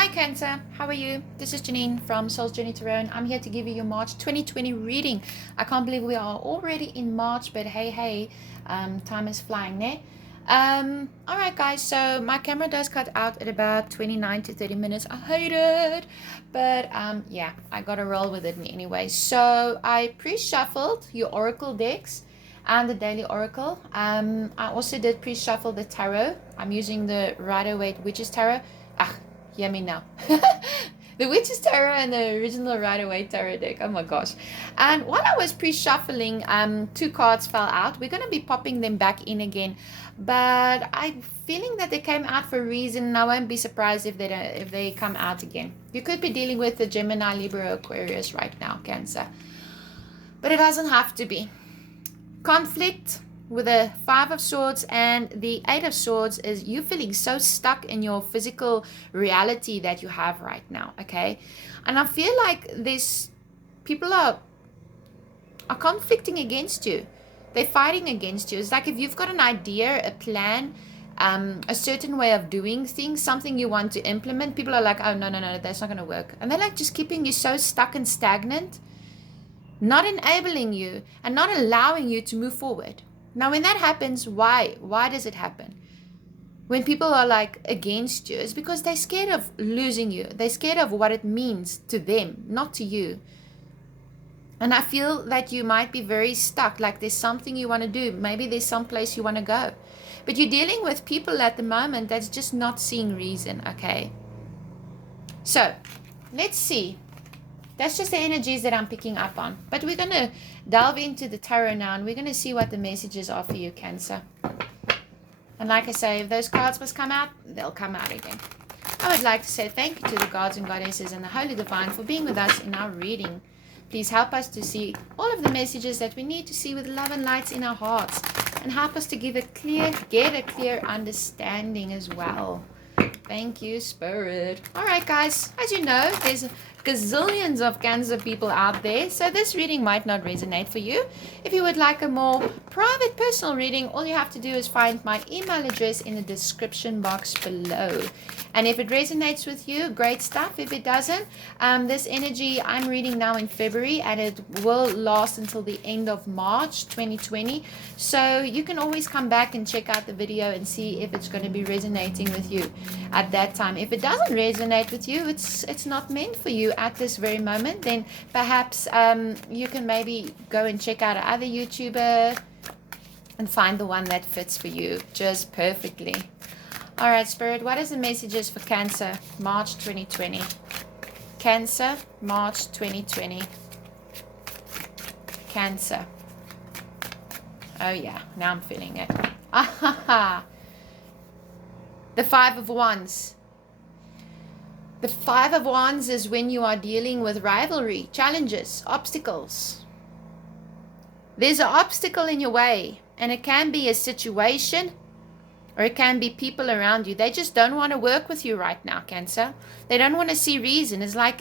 Hi Cancer, how are you? This is Janine from Soul's Journey to Roan. I'm here to give you your March 2020 reading. I can't believe we are already in March, but hey, time is flying, ne? Alright guys, so my camera does cut out at about 29 to 30 minutes. I hate it, but yeah, I gotta roll with it anyway. So I pre-shuffled your Oracle decks and the Daily Oracle. I also did pre-shuffle the Tarot. I'm using the Rider-Waite Witches Tarot. Hear me now. The Witch's Tarot and the original Rider-Waite Tarot deck. Oh my gosh. And while I was pre-shuffling, two cards fell out. We're going to be popping them back in again. But I'm feeling that they came out for a reason. And I won't be surprised if they come out again. You could be dealing with the Gemini, Libra, Aquarius right now, Cancer. But it doesn't have to be. Conflict with the Five of Swords and the Eight of Swords is you feeling so stuck in your physical reality that you have right now, okay? And I feel like people are conflicting against you. They're fighting against you. It's like if you've got an idea, a plan, a certain way of doing things, something you want to implement, people are like, oh, no, that's not going to work. And they're like just keeping you so stuck and stagnant, not enabling you and not allowing you to move forward. Now, when that happens, why does it happen? When people are like against you, it's because they're scared of losing you. They're scared of what it means to them, not to you. And I feel that you might be very stuck, like there's something you want to do. Maybe there's some place you want to go. But you're dealing with people at the moment that's just not seeing reason, okay? So, let's see. That's just the energies that I'm picking up on. But we're going to delve into the tarot now, and we're going to see what the messages are for you, Cancer. And like I say, if those cards must come out, they'll come out again. I would like to say thank you to the gods and goddesses and the Holy Devine for being with us in our reading. Please help us to see all of the messages that we need to see with love and lights in our hearts, and help us to get a clear understanding as well. Thank you, Spirit. All right, guys. As you know, there's gazillions of Cancer people out there, so this reading might not resonate for you. If you would like a more private, personal reading, all you have to do is find my email address in the description box below. And if it resonates with you, great stuff. If it doesn't, this energy I'm reading now in February, and it will last until the end of March 2020. So you can always come back and check out the video and see if it's going to be resonating with you at that time. If it doesn't resonate with you, it's not meant for you at this very moment, then perhaps you can maybe go and check out another YouTuber and find the one that fits for you just perfectly. All right, Spirit, what is the messages for Cancer, March 2020? Cancer, March 2020. Cancer. Oh, yeah, now I'm feeling it. The Five of Wands. The Five of Wands is when you are dealing with rivalry, challenges, obstacles. There's an obstacle in your way, and it can be a situation, or it can be people around you. They just don't want to work with you right now, Cancer. They don't want to see reason. It's like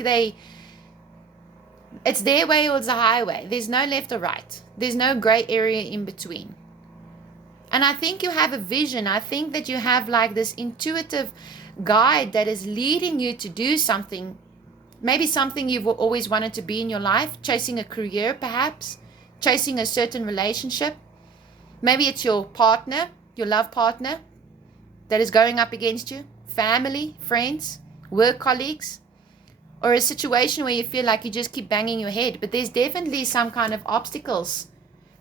it's their way or it's a highway. There's no left or right. There's no gray area in between. And I think you have a vision. I think that you have like this intuitive guide that is leading you to do something. Maybe something you've always wanted to be in your life. Chasing a career, perhaps. Chasing a certain relationship. Maybe it's your partner, your love partner, that is going up against you. Family, friends, work colleagues. Or a situation where you feel like you just keep banging your head. But there's definitely some kind of obstacles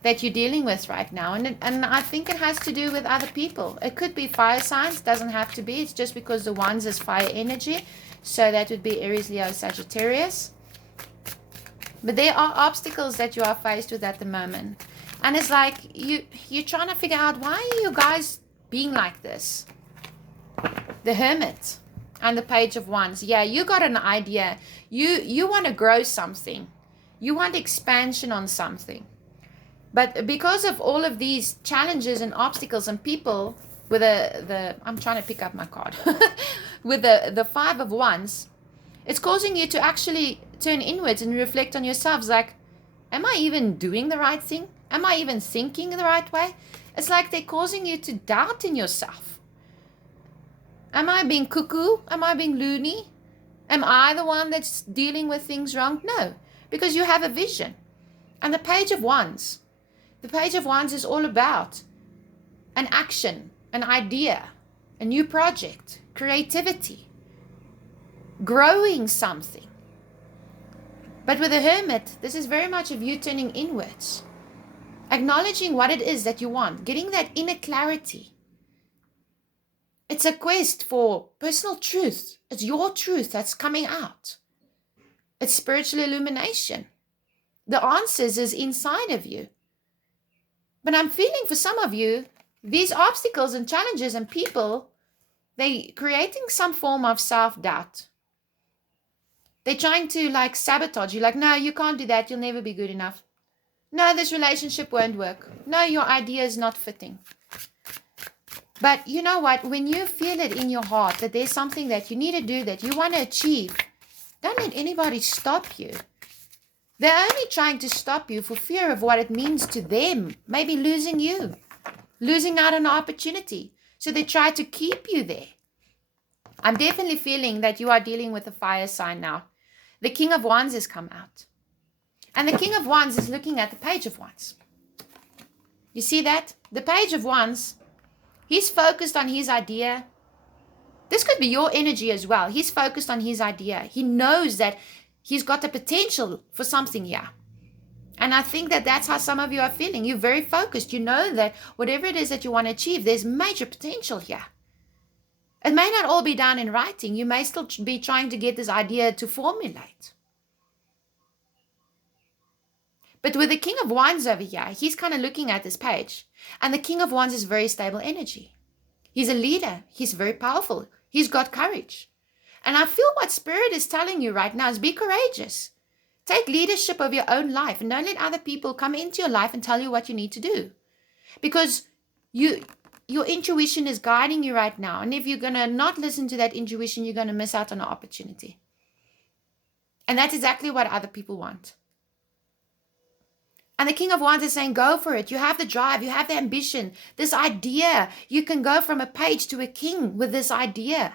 that you're dealing with right now. And I think it has to do with other people. It could be fire signs. Doesn't have to be. It's just because the Wands is fire energy. So that would be Aries, Leo, Sagittarius. But there are obstacles that you are faced with at the moment. And it's like you're trying to figure out, why are you guys being like this? The Hermit and the Page of Wands. Yeah, you got an idea. You want to grow something. You want expansion on something. But because of all of these challenges and obstacles and people with I'm trying to pick up my card. With the Five of Wands, it's causing you to actually turn inwards and reflect on yourselves. Like, am I even doing the right thing? Am I even thinking the right way? It's like they're causing you to doubt in yourself. Am I being cuckoo? Am I being loony? Am I the one that's dealing with things wrong? No, because you have a vision. And the Page of Wands is all about an action, an idea, a new project, creativity, growing something. But with the Hermit, this is very much of you turning inwards, acknowledging what it is that you want, getting that inner clarity. It's a quest for personal truth. It's your truth that's coming out. It's spiritual illumination. The answers is inside of you. But I'm feeling for some of you, these obstacles and challenges and people, they're creating some form of self-doubt. They're trying to like sabotage you. Like, no, you can't do that. You'll never be good enough. No, this relationship won't work. No, your idea is not fitting. But you know what? When you feel it in your heart that there's something that you need to do, that you want to achieve, don't let anybody stop you. They're only trying to stop you for fear of what it means to them. Maybe losing you. Losing out on an opportunity. So they try to keep you there. I'm definitely feeling that you are dealing with a fire sign now. The King of Wands has come out. And the King of Wands is looking at the Page of Wands. You see that? The Page of Wands, he's focused on his idea. This could be your energy as well. He's focused on his idea. He knows that he's got the potential for something here. And I think that that's how some of you are feeling. You're very focused. You know that whatever it is that you want to achieve, there's major potential here. It may not all be done in writing. You may still be trying to get this idea to formulate. But with the King of Wands over here, he's kind of looking at this page. And the King of Wands is very stable energy. He's a leader. He's very powerful. He's got courage. And I feel what Spirit is telling you right now is be courageous. Take leadership of your own life and don't let other people come into your life and tell you what you need to do. Because your intuition is guiding you right now. And if you're going to not listen to that intuition, you're going to miss out on an opportunity. And that's exactly what other people want. And the King of Wands is saying, go for it. You have the drive. You have the ambition. This idea. You can go from a page to a king with this idea.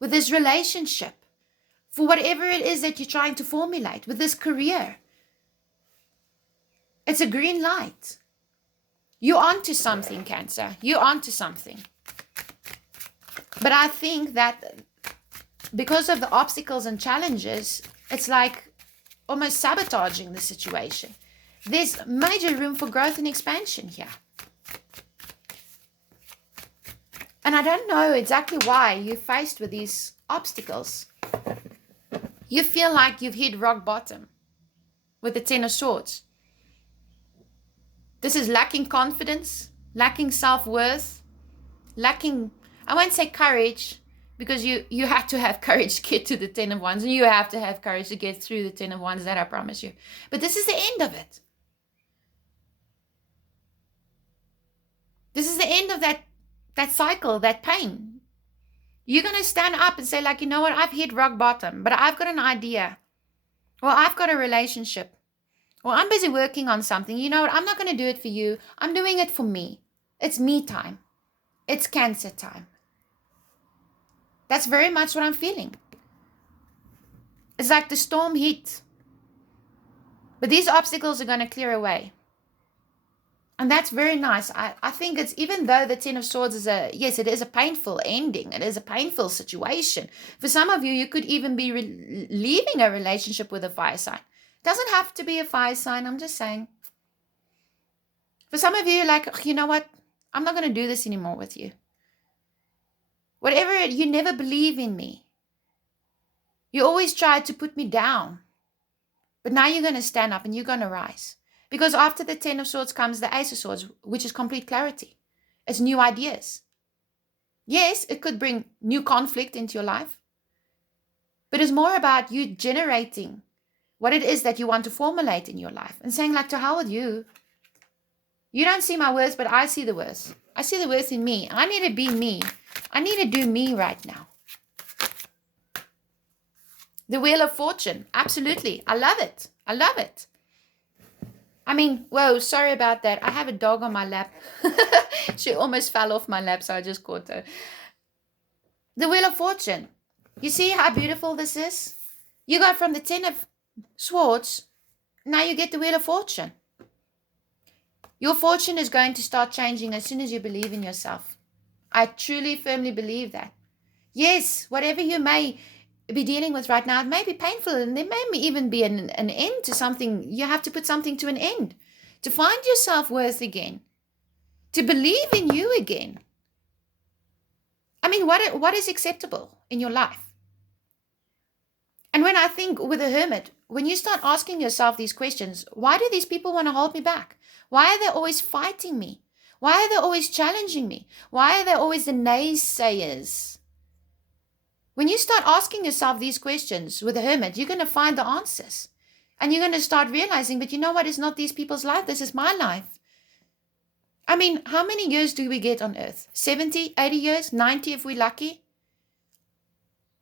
With this relationship. For whatever it is that you're trying to formulate. With this career. It's a green light. You're onto something, Cancer. You're onto something. But I think that because of the obstacles and challenges, it's like almost sabotaging the situation. There's major room for growth and expansion here. And I don't know exactly why you're faced with these obstacles. You feel like you've hit rock bottom with the Ten of Swords. This is lacking confidence, lacking self-worth, lacking, I won't say courage, because you have to have courage to get to the Ten of Wands, and you have to have courage to get through the Ten of Wands, that I promise you. But this is the end of it. This is the end of that cycle, that pain. You're going to stand up and say, like, you know what, I've hit rock bottom, but I've got an idea. Or I've got a relationship. Or I'm busy working on something. You know what, I'm not going to do it for you. I'm doing it for me. It's me time. It's Cancer time. That's very much what I'm feeling. It's like the storm hit. But these obstacles are going to clear away. And that's very nice. I think it's, even though the Ten of Swords is yes, it is a painful ending. It is a painful situation. For some of you, you could even be leaving a relationship with a fire sign. It doesn't have to be a fire sign. I'm just saying. For some of you, like, you know what? I'm not going to do this anymore with you. Whatever, you never believe in me. You always try to put me down. But now you're going to stand up and you're going to rise. Because after the Ten of Swords comes the Ace of Swords, which is complete clarity. It's new ideas. Yes, it could bring new conflict into your life. But it's more about you generating what it is that you want to formulate in your life. And saying, like, to hell with you. You don't see my worth, but I see the worth. I see the worth in me. I need to be me. I need to do me right now. The Wheel of Fortune. Absolutely. I love it. I love it. I mean, whoa, sorry about that. I have a dog on my lap. She almost fell off my lap, so I just caught her. The Wheel of Fortune. You see how beautiful this is? You go from the 10 of swords, now you get the wheel of fortune. Your fortune is going to start changing as soon as you believe in yourself. I truly, firmly believe that. Yes, whatever you may be dealing with right now, it may be painful, and there may even be an end to something. You have to put something to an end to find your self-worth again, to believe in you again. I mean, what is acceptable in your life? And when I think with a hermit, when you start asking yourself these questions, why do these people want to hold me back? Why are they always fighting me? Why are they always challenging me? Why are they always the naysayers? When you start asking yourself these questions with a hermit, you're going to find the answers. And you're going to start realizing, but you know what? It's not these people's life. This is my life. I mean, how many years do we get on earth? 70, 80 years, 90 if we're lucky?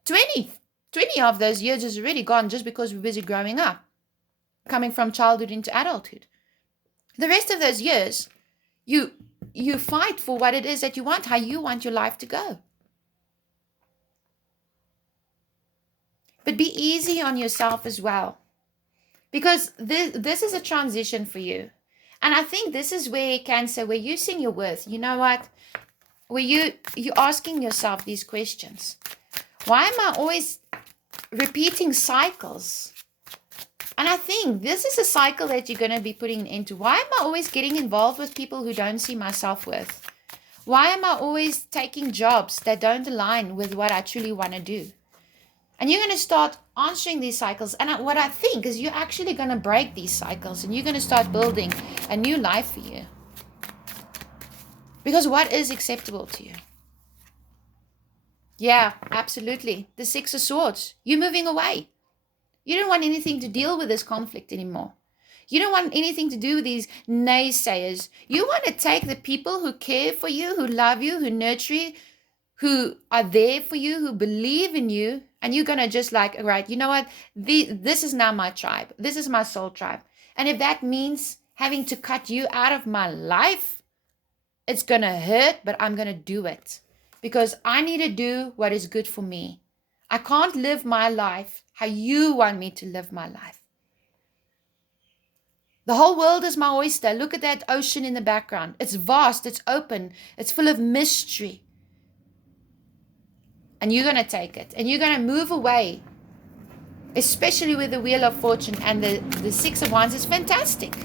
20 of those years is already gone just because we're busy growing up, coming from childhood into adulthood. The rest of those years, you fight for what it is that you want, how you want your life to go. But be easy on yourself as well, because this is a transition for you. And I think this is where Cancer, where you sing your worth, you know what? Where you're asking yourself these questions. Why am I always repeating cycles? And I think this is a cycle that you're going to be putting into. Why am I always getting involved with people who don't see my self-worth? Why am I always taking jobs that don't align with what I truly want to do? And you're going to start answering these cycles. And what I think is you're actually going to break these cycles, and you're going to start building a new life for you. Because what is acceptable to you? Yeah, absolutely. The Six of Swords. You're moving away. You don't want anything to deal with this conflict anymore. You don't want anything to do with these naysayers. You want to take the people who care for you, who love you, who nurture you, who are there for you, who believe in you, and you're going to just like, all right, you know what? This is now my tribe. This is my soul tribe. And if that means having to cut you out of my life, it's going to hurt, but I'm going to do it because I need to do what is good for me. I can't live my life how you want me to live my life. The whole world is my oyster. Look at that ocean in the background. It's vast, it's open, it's full of mystery. And you're going to take it, and you're going to move away, especially with the Wheel of Fortune and the Six of Wands. It's fantastic.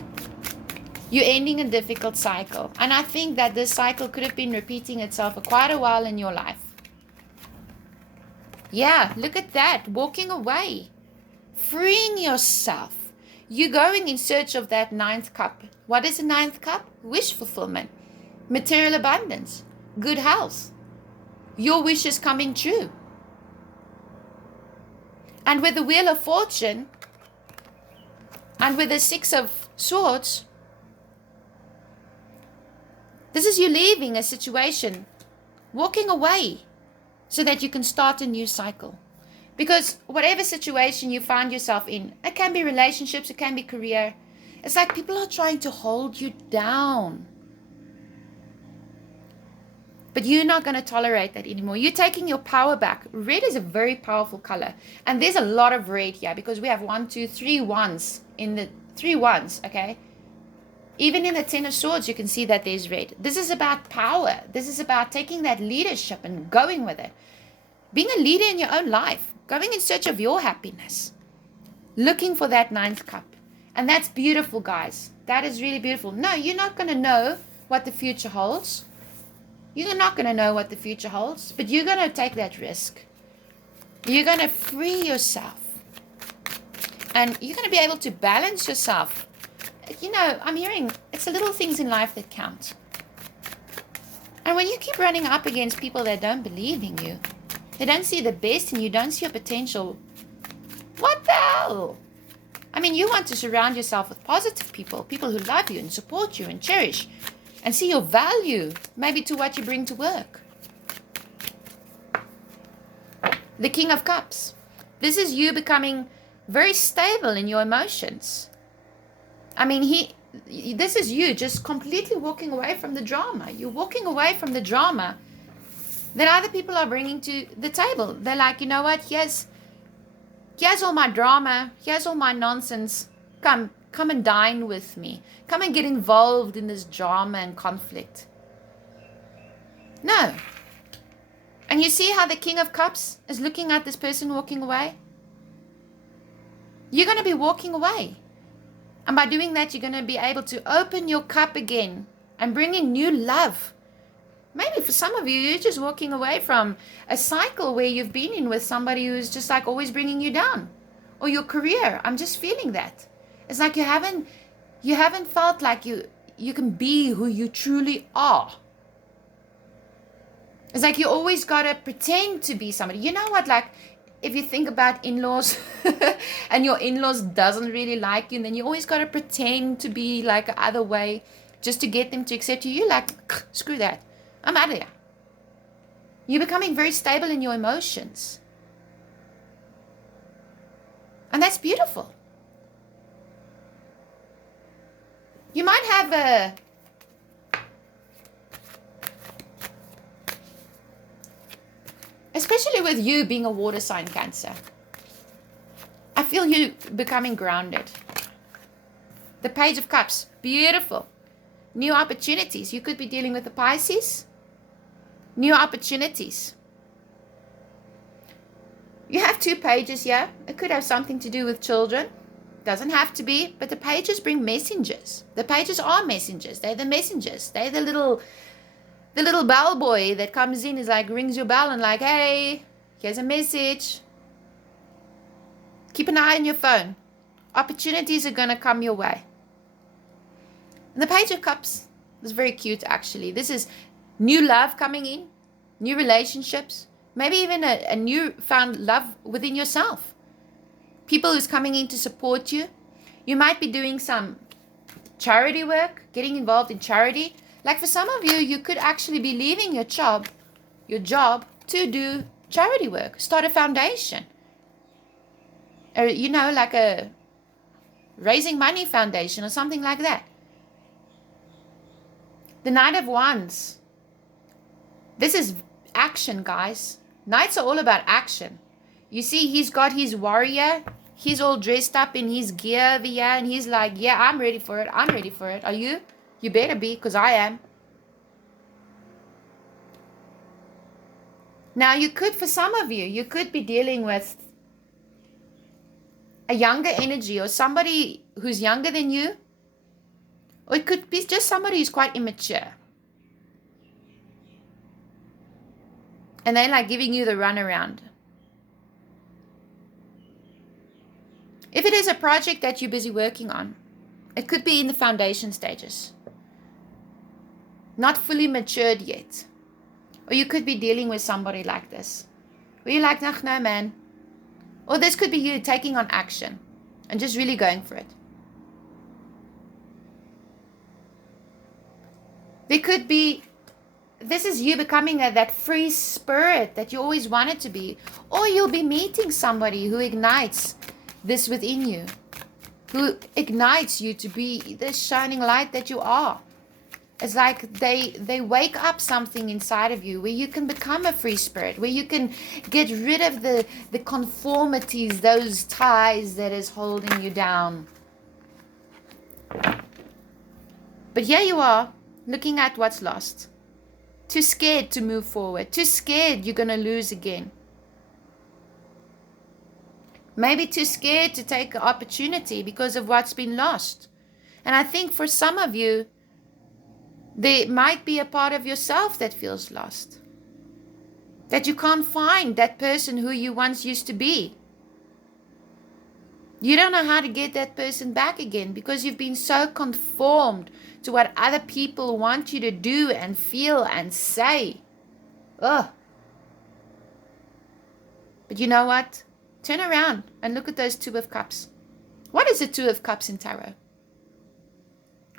You're ending a difficult cycle. And I think that this cycle could have been repeating itself for quite a while in your life. Yeah, look at that. Walking away. Freeing yourself. You're going in search of that ninth cup. What is the ninth cup? Wish fulfillment. Material abundance. Good health. Your wish is coming true. And with the Wheel of Fortune and with the Six of Swords, this is you leaving a situation, walking away so that you can start a new cycle. Because whatever situation you find yourself in, it can be relationships, it can be career. It's like people are trying to hold you down. But you're not going to tolerate that anymore. You're taking your power back. Red is a very powerful color. And there's a lot of red here because we have 1, 2, 3 ones in the 3 ones, okay? Even in the Ten of Swords, you can see that there's red. This is about power. This is about taking that leadership and going with it. Being a leader in your own life. Going in search of your happiness. Looking for that ninth cup. And that's beautiful, guys. That is really beautiful. No, you're not going to know what the future holds. You're not going to know what the future holds. But you're going to take that risk. You're going to free yourself. And you're going to be able to balance yourself. You know, I'm hearing it's the little things in life that count. And when you keep running up against people that don't believe in you, they don't see the best in you, don't see your potential, what the hell? I mean, you want to surround yourself with positive people, people who love you and support you and cherish and see your value, maybe to what you bring to work. The King of Cups. This is you becoming very stable in your emotions. I mean, this is you just completely walking away from the drama. You're walking away from the drama that other people are bringing to the table. They're like, you know what, here's all my drama, here's all my nonsense. Come and dine with me. Come and get involved in this drama and conflict. No. And you see how the King of Cups is looking at this person walking away? You're going to be walking away. And by doing that, you're going to be able to open your cup again and bring in new love. Maybe for some of you, you're just walking away from a cycle where you've been in with somebody who's just like always bringing you down. Or your career. I'm just feeling that. It's like you haven't felt like you can be who you truly are. It's like you always got to pretend to be somebody. You know what, like, if you think about in-laws and your in-laws doesn't really like you, and then you always got to pretend to be like other way just to get them to accept you. You're like, screw that. I'm out of here. You're becoming very stable in your emotions. And that's beautiful. You might have especially with you being a water sign, Cancer, I feel you becoming grounded. The Page of Cups, beautiful. New opportunities. You could be dealing with the Pisces. New opportunities. You have 2 pages here. It could have something to do with children. Doesn't have to be, but the pages bring messengers. The pages are messengers. They're the messengers. They're the little bellboy that comes in, is like, rings your bell and like, hey, here's a message. Keep an eye on your phone. Opportunities are going to come your way. And the Page of Cups is very cute, actually. This is new love coming in, new relationships, maybe even a new found love within yourself. People who's coming in to support you. You might be doing some charity work, getting involved in charity. Like for some of you, you could actually be leaving your job to do charity work, start a foundation. Or, you know, like a raising money foundation or something like that. The Knight of Wands. This is action, guys. Knights are all about action. You see, he's got his warrior. He's all dressed up in his gear over here, and he's like, yeah, I'm ready for it. I'm ready for it. Are you? You better be, because I am. Now, you could, for some of you, you could be dealing with a younger energy or somebody who's younger than you. Or it could be just somebody who's quite immature. And they're like giving you the runaround. If it is a project that you're busy working on, it could be in the foundation stages. Not fully matured yet. Or you could be dealing with somebody like this. Where you're like, no, man. Or this could be you taking on action and just really going for it. There could be, this is you becoming that free spirit that you always wanted to be. Or you'll be meeting somebody who ignites this within you, who ignites you to be this shining light that you are. It's like they wake up something inside of you where you can become a free spirit, where you can get rid of the conformities, those ties that is holding you down. But here you are, looking at what's lost. Too scared to move forward. Too scared you're going to lose again. Maybe too scared to take an opportunity because of what's been lost. And I think for some of you, there might be a part of yourself that feels lost. That you can't find that person who you once used to be. You don't know how to get that person back again because you've been so conformed to what other people want you to do and feel and say. Ugh. But you know what? Turn around and look at those 2 of Cups. What is the 2 of Cups in tarot?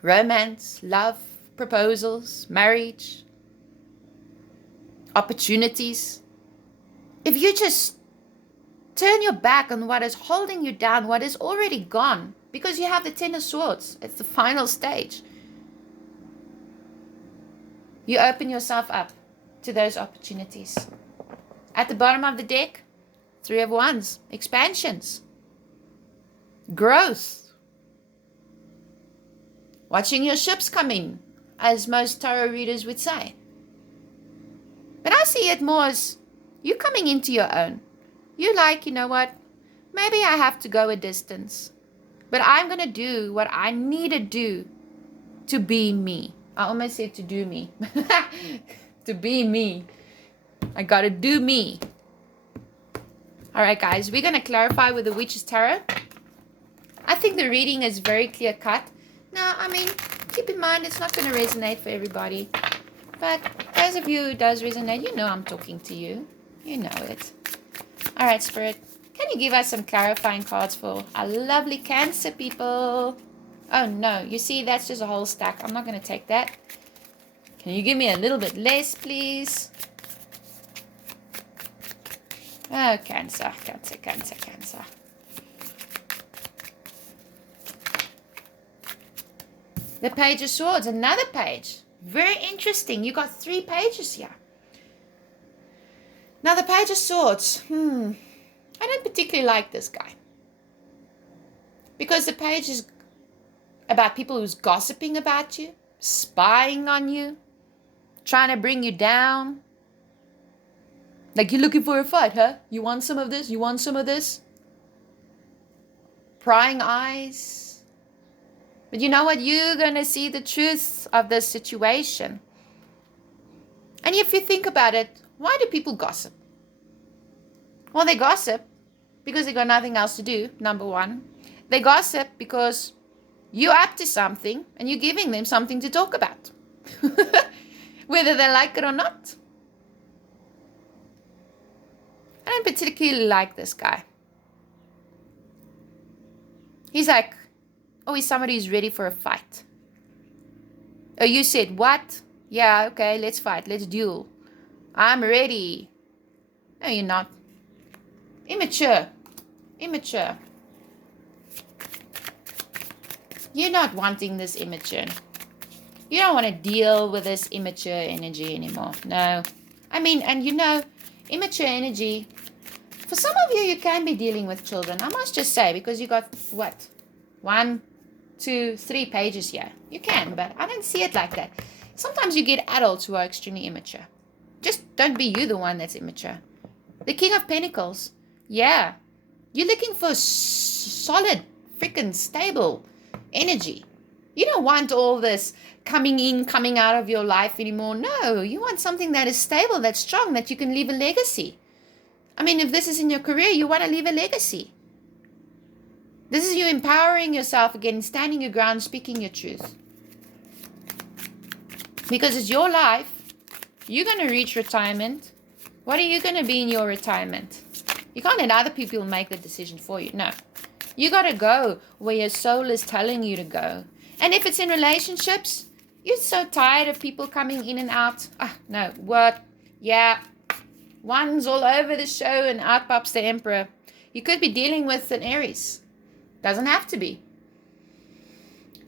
Romance, love, proposals, marriage, opportunities. If you just turn your back on what is holding you down, what is already gone, because you have the 10 of Swords, it's the final stage. You open yourself up to those opportunities. At the bottom of the deck, 3 of Wands, expansions, growth, watching your ships come in, as most tarot readers would say. But I see it more as you coming into your own. You like, you know what, maybe I have to go a distance, but I'm going to do what I need to do to be me. I almost said to do me. To be me. I got to do me. All right, guys, we're going to clarify with the Witch's Tarot. I think the reading is very clear cut. Now, I mean, keep in mind, it's not going to resonate for everybody. But those of you who does resonate, you know I'm talking to you. You know it. All right, Spirit, can you give us some clarifying cards for our lovely Cancer people? Oh, no. You see, that's just a whole stack. I'm not going to take that. Can you give me a little bit less, please? Oh, Cancer, Cancer, Cancer, Cancer. The Page of Swords, another page. Very interesting. You got 3 pages here. Now, the Page of Swords. I don't particularly like this guy. Because the page is about people who's gossiping about you, spying on you, trying to bring you down. Like, you're looking for a fight, huh? You want some of this? You want some of this? Prying eyes. But you know what? You're going to see the truth of this situation. And if you think about it, why do people gossip? Well, they gossip because they got nothing else to do, number one. They gossip because you're up to something and you're giving them something to talk about. Whether they like it or not. I don't particularly like this guy. He's like, oh, he's somebody who's ready for a fight. Oh, you said what? Yeah, okay, let's fight. Let's duel. I'm ready. No, you're not. Immature. Immature. You're not wanting this immature. You don't want to deal with this immature energy anymore. No. I mean, and you know, immature energy, for some of you, you can be dealing with children. I must just say, because you got, what? 1, 2, 3 pages here. You can, but I don't see it like that. Sometimes you get adults who are extremely immature. Just don't be you the one that's immature. The King of Pentacles. Yeah. You're looking for solid, freaking stable energy. You don't want all this coming in, coming out of your life anymore. No, you want something that is stable, that's strong, that you can leave a legacy. I mean, if this is in your career, you want to leave a legacy. This is you empowering yourself again, standing your ground, speaking your truth. Because it's your life. You're going to reach retirement. What are you going to be in your retirement? You can't let other people make the decision for you. No. You got to go where your soul is telling you to go. And if it's in relationships, you're so tired of people coming in and out. No, what? Yeah. One's all over the show and out pops the emperor. You could be dealing with an Aries. Doesn't have to be.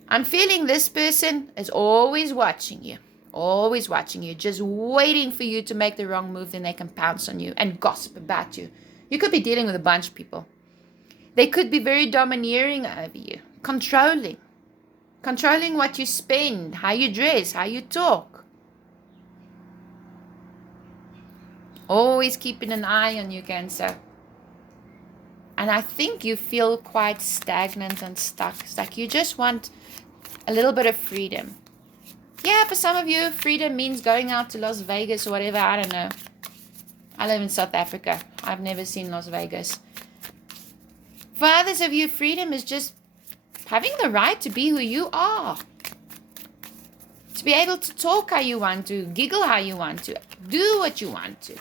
I'm feeling this person is always watching you. Always watching you. Just waiting for you to make the wrong move. Then they can pounce on you and gossip about you. You could be dealing with a bunch of people. They could be very domineering over you. Controlling. Controlling what you spend, how you dress, how you talk. Always keeping an eye on you, Cancer. And I think you feel quite stagnant and stuck. It's like you just want a little bit of freedom. Yeah, for some of you, freedom means going out to Las Vegas or whatever. I don't know. I live in South Africa. I've never seen Las Vegas. For others of you, freedom is just having the right to be who you are. To be able to talk how you want to, giggle how you want to, do what you want to.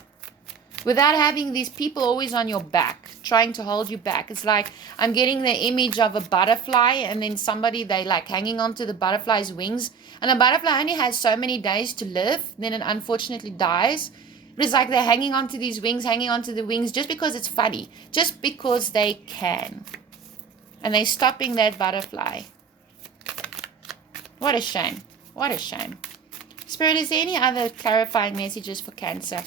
Without having these people always on your back, trying to hold you back. It's like I'm getting the image of a butterfly and then somebody, they like hanging onto the butterfly's wings. And a butterfly only has so many days to live. Then it unfortunately dies. But it's like they're hanging onto these wings, hanging onto the wings just because it's funny. Just because they can. And they're stopping that butterfly. What a shame. What a shame. Spirit, is there any other clarifying messages for Cancer?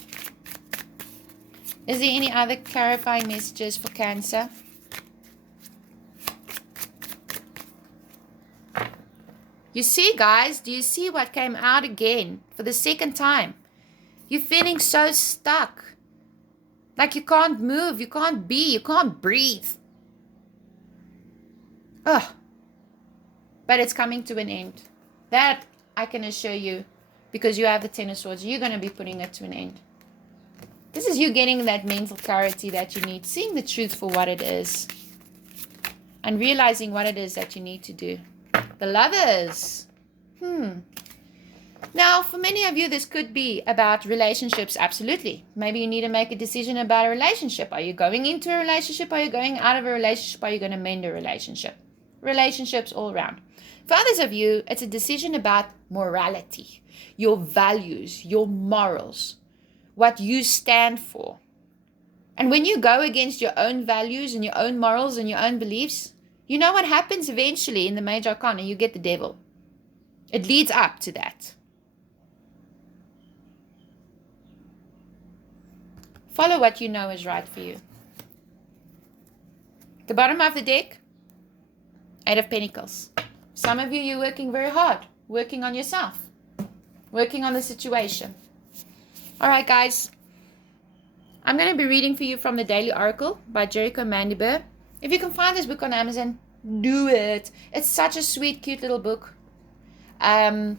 Is there any other clarifying messages for Cancer? You see, guys, do you see what came out again for the second time? You're feeling so stuck. Like you can't move, you can't be, you can't breathe. Ugh. But it's coming to an end. That I can assure you, because you have the Ten of Swords, you're going to be putting it to an end. This is you getting that mental clarity that you need, seeing the truth for what it is, and realizing what it is that you need to do. The Lovers. Now, for many of you, this could be about relationships, absolutely. Maybe you need to make a decision about a relationship. Are you going into a relationship? Are you going out of a relationship? Are you going to mend a relationship? Relationships all around. For others of you, it's a decision about morality, your values, your morals, what you stand for. And when you go against your own values and your own morals and your own beliefs, you know what happens eventually in the Major Arcana? You get the devil. It leads up to that. Follow what you know is right for you. The bottom of the deck, Eight of Pentacles. Some of you, you're working very hard, working on yourself, working on the situation. All right, guys. I'm going to be reading for you from the Daily Oracle by Jericho Mandibur. If you can find this book on Amazon, do it. It's such a sweet, cute little book. You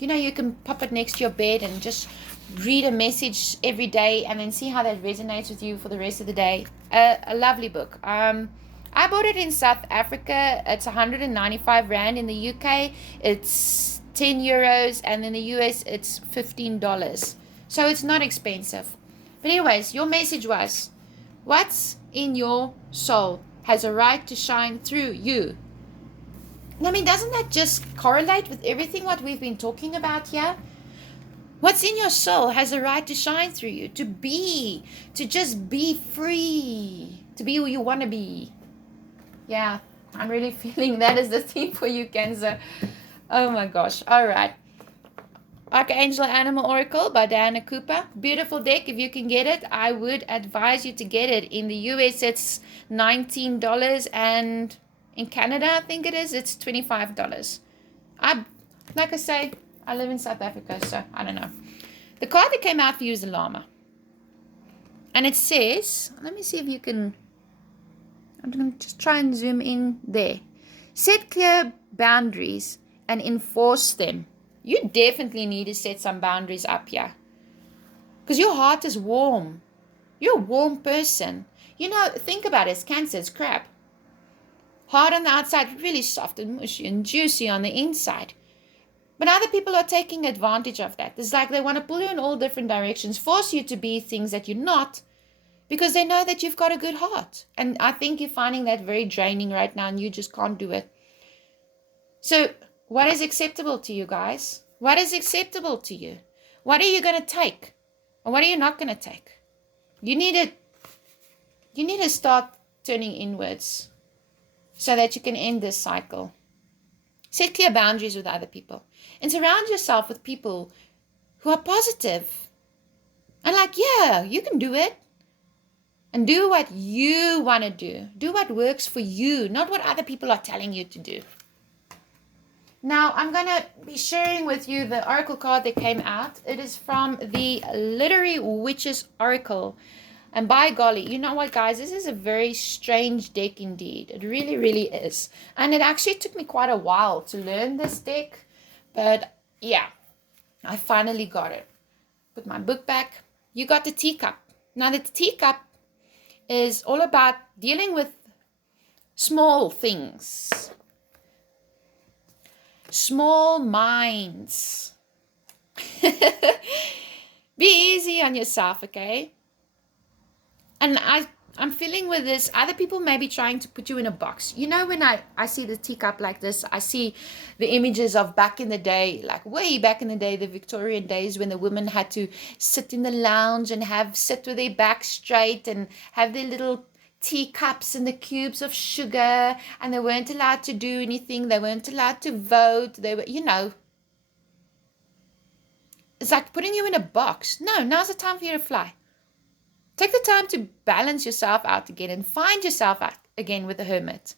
know, you can pop it next to your bed and just read a message every day and then see how that resonates with you for the rest of the day. A lovely book. I bought it in South Africa. It's 195 Rand. In the UK, it's 10 euros. And in the US, it's $15. So it's not expensive. But anyways, your message was, what's in your soul has a right to shine through you. I mean, doesn't that just correlate with everything what we've been talking about here? What's in your soul has a right to shine through you, to just be free, to be who you want to be. Yeah, I'm really feeling that is the theme for you, Cancer. Oh my gosh. All right. Archangel Animal Oracle by Diana Cooper. Beautiful deck. If you can get it, I would advise you to get it. In the US, it's $19, and in Canada, I think it is, it's $25. Like I say, I live in South Africa, so I don't know. The card that came out for you is the Llama. And it says, let me see if you can, I'm going to just try and zoom in there. Set clear boundaries and enforce them. You definitely need to set some boundaries up here. Because your heart is warm. You're a warm person. You know, think about it. It's Cancer. It's crap. Hard on the outside, really soft and mushy and juicy on the inside. But other people are taking advantage of that. It's like they want to pull you in all different directions, force you to be things that you're not, because they know that you've got a good heart. And I think you're finding that very draining right now, and you just can't do it. So what is acceptable to you, guys? What is acceptable to you? What are you going to take? And what are you not going to take? You need to start turning inwards so that you can end this cycle. Set clear boundaries with other people. And surround yourself with people who are positive. And like, yeah, you can do it. And do what you want to do. Do what works for you, not what other people are telling you to do. Now, I'm going to be sharing with you the oracle card that came out. It is from the Literary Witches Oracle. And by golly, you know what, guys? This is a very strange deck indeed. It really, really is. And it actually took me quite a while to learn this deck. But yeah, I finally got it. Put my book back. You got the teacup. Now, the teacup is all about dealing with small things. Small minds. Be easy on yourself, okay? And I'm feeling with this, other people may be trying to put you in a box. You know, when I see the teacup like this, I see the images of back in the day, like way back in the day, the Victorian days, when the women had to sit in the lounge and sit with their back straight and have their little teacups and the cubes of sugar, and they weren't allowed to do anything. They weren't allowed to vote. They were, you know. It's like putting you in a box. No, now's the time for you to fly. Take the time to balance yourself out again and find yourself out again with the hermit.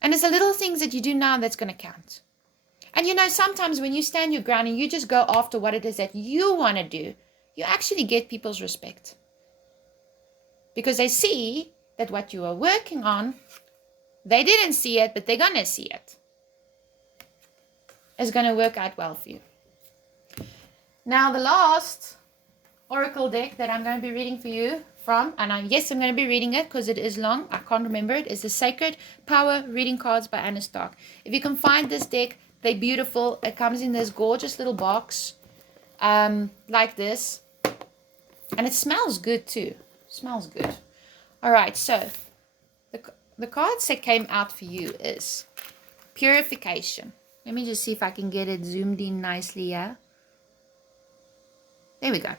And it's the little things that you do now that's going to count. And you know, sometimes when you stand your ground and you just go after what it is that you want to do, you actually get people's respect. Because they see that what you are working on, they didn't see it, but they're going to see it. It's going to work out well for you. Now, the last oracle deck that I'm going to be reading for you from, and yes, I'm going to be reading it because it is long. I can't remember it. It's the Sacred Power Reading Cards by Anna Stark. If you can find this deck, they're beautiful. It comes in this gorgeous little box like this. And it smells good too. Smells good. All right, so the cards that came out for you is purification. Let me just see if I can get it zoomed in nicely here. There we go.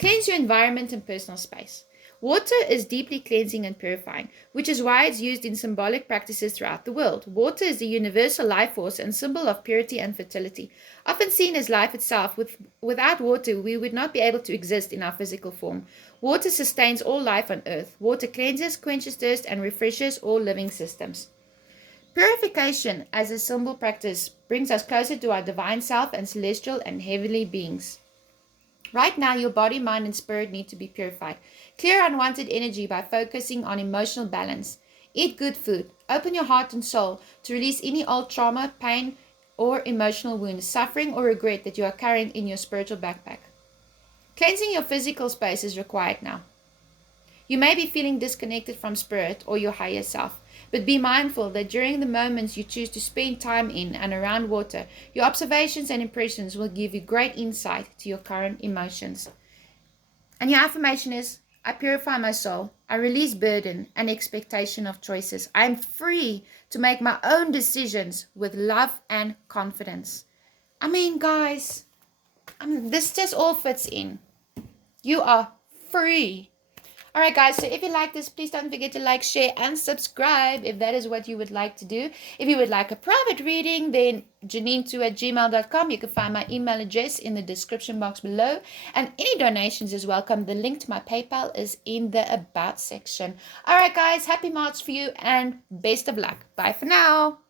Cleanse your environment and personal space. Water is deeply cleansing and purifying, which is why it's used in symbolic practices throughout the world. Water is the universal life force and symbol of purity and fertility. Often seen as life itself, without water we would not be able to exist in our physical form. Water sustains all life on earth. Water cleanses, quenches thirst, and refreshes all living systems. Purification as a symbol practice brings us closer to our divine self and celestial and heavenly beings. Right now, your body, mind, and spirit need to be purified. Clear unwanted energy by focusing on emotional balance. Eat good food. Open your heart and soul to release any old trauma, pain, or emotional wounds, suffering, or regret that you are carrying in your spiritual backpack. Cleansing your physical space is required now. You may be feeling disconnected from spirit or your higher self, but be mindful that during the moments you choose to spend time in and around water, your observations and impressions will give you great insight to your current emotions. And your affirmation is, I purify my soul. I release burden and expectation of choices. I am free to make my own decisions with love and confidence. I mean, guys, this just all fits in. You are free. Alright guys, so if you like this, please don't forget to like, share, and subscribe if that is what you would like to do. If you would like a private reading, then janine2@gmail.com. You can find my email address in the description box below. And any donations is welcome. The link to my PayPal is in the About section. Alright guys, happy March for you and best of luck. Bye for now.